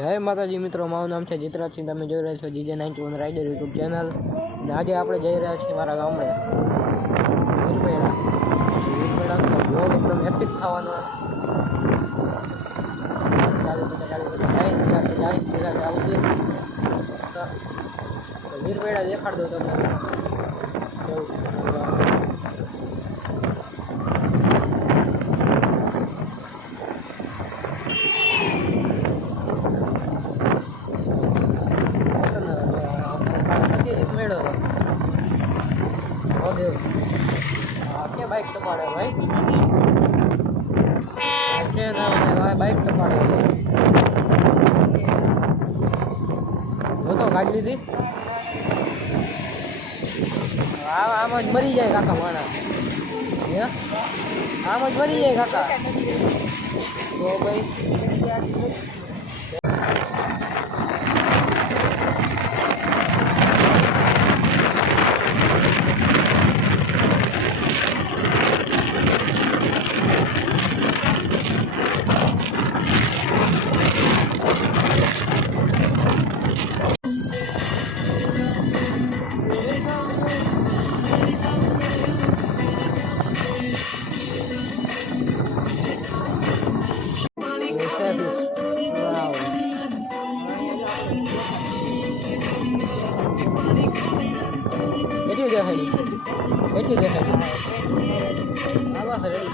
જય માતાજી મિત્રો, મારું નામ છે જીતરાજસિંહ. તમે જોઈ રહ્યા છો જીજે 91 રાઇડર યુટ્યુબ ચેનલ. આજે આપણે જઈ રહ્યા છીએ મારા ગામડે વીરપેડાનો બ્લોગ એકદમ એપિક થવાનો. વીરપેડા દેખાડ દો તમને क्या बाइक तो पाड़े भाई बाइक तो पाड़े वो तो गाड़ी ली थी आम ज मरी जाए काका माना आम ज मरी जाए काका तो भाई કેટલી દેખાડી આવા રેડી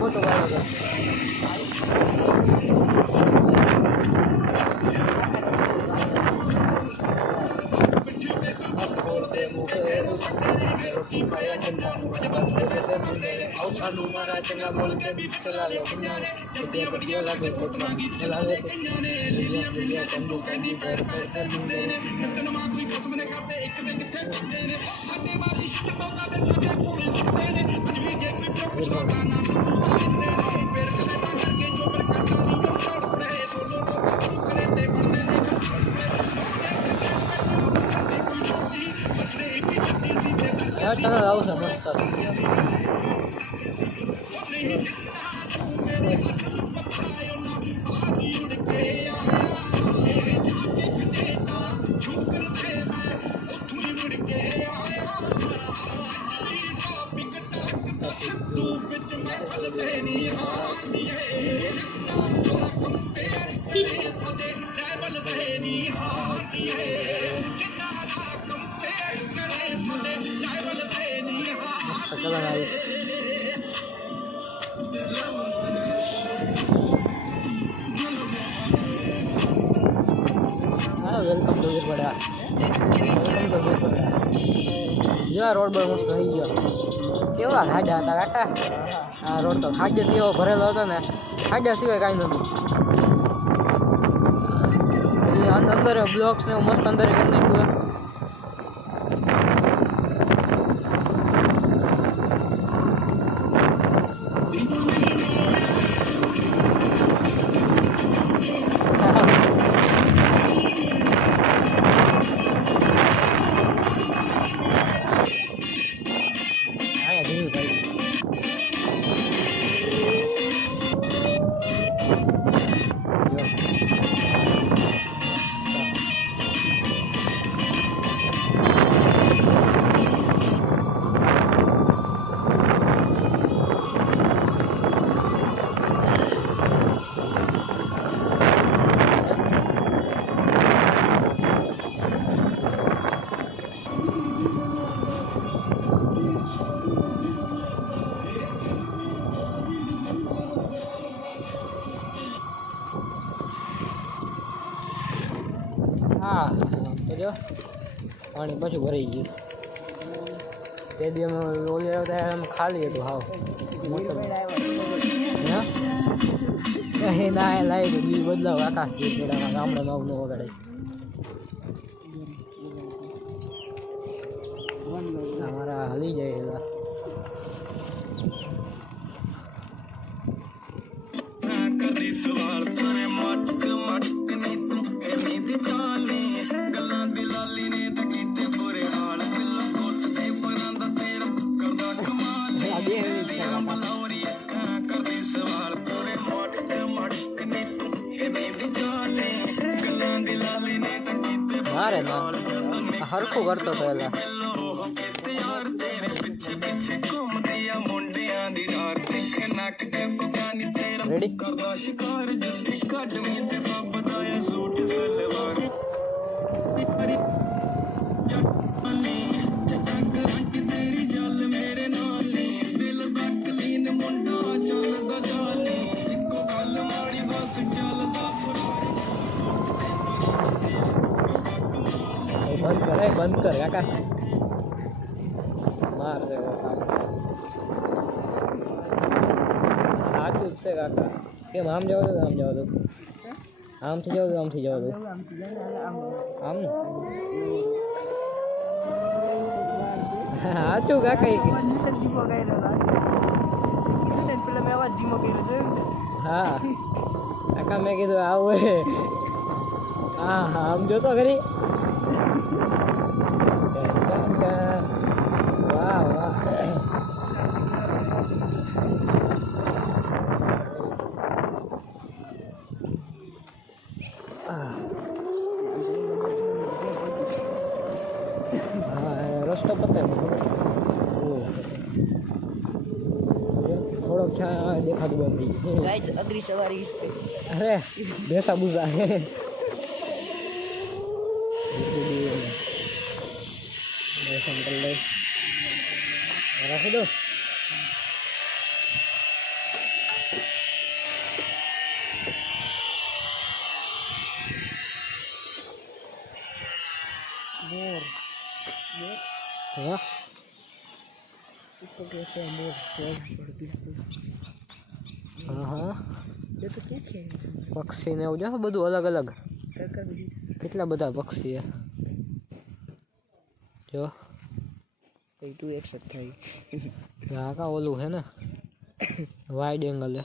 फोटो वाला मारा चंगा बोल के बीच चला लो बढ़िया लगे फोटो चला ले चंदू कैदी पर दूंगे कोई कसम ने करते एक से किथे करते ने साडे वाली शिटों का दे सके पूरी सकते ने अजवी जे कोई प्रॉब्लम का ना पेड़ कले करके जो पर करता नहीं जो छोड़ते सोलो को करे ते बनने से यार चलो आओ सब मस्त चलो वेलकम टू वीरपड़ा जो रोड पर मस्त થઈ ગયો કેવા ખાડા હતા કાકા આ રોડ તો ખાડે જેવો ભરેલો હતો ને ખાડા સિવાય કાંઈ નહોતું અંદર બ્લોક્સ ને મસ્ત અંદર કરી નાખ્યું हाँ तो पानी पाछू भराई गયું स्टेडियम ओली खाली હતું हाव ના લાઈ તો બી બદલાવ આકાશ જે થોડા ગામડામાં આવું ન વગાડે અમારા હાલી જાય એલા कदी सवाल तेरे मटक मटक नहीं तू एवें दी चाली गल्लां दी लाली ने ते कीते बुरे हाल दिल कोट ते परां दा तेरा करदा कमाल तेरा मलौरी अखां करदी सवाल तेरे मटक मटक नहीं तू एवें दी चाली गल्लां दी लाली ने ते कीते मारे ना हरखो करतो पहला यार तेरे पीछे पीछे घूमदी आ मुंडियां दी डार देख नक चुकदा नी तेरा रेडी करदा शिकार जुत्ती कट में ते फबदा या सूट सलवार चट्टानी चट्टा करंट तेरी जल मेरे नाल नी दिल दा कलीन मुंडा चलदा जाली इको गल माड़ी बस चलदा फरारी बंद कर काका मार दे साचું છે કાકા કેમ આમ જાવ તો આમથી જાવ તો આમથી જાવ તો આમ સાચું કાકા હા કાકા મેં કીધું આવું હા હા આમ જોતો ખરી વાહ વાહ રસ્તો પતે થોડોક દેખાતું બંધ થઈ ગયું गाइस अगली सवारी इस पे अरे बेसा बुझा है संकल ले रख दो मोर वाह इसको कहते हैं मोर हाँ हाँ ये तो क्या है पक्षी ने जो બધું અલગ અલગ कर કેટલા બધા પક્ષી છે જો कोई तू एक सकता है આ કા ઓલું છે ને વાઇડ એંગલ છે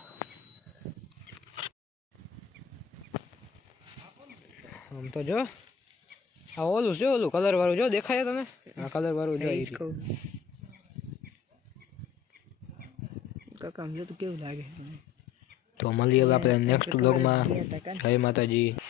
આમ તો જો આ ઓલું છે ઓલું કલર વાળું જો દેખાય તને આ કલર વાળું જો इसको का काम जो तो क्यों लागे તો મળીએ આપણે નેક્સ્ટ બ્લોગમાં જય માતાજી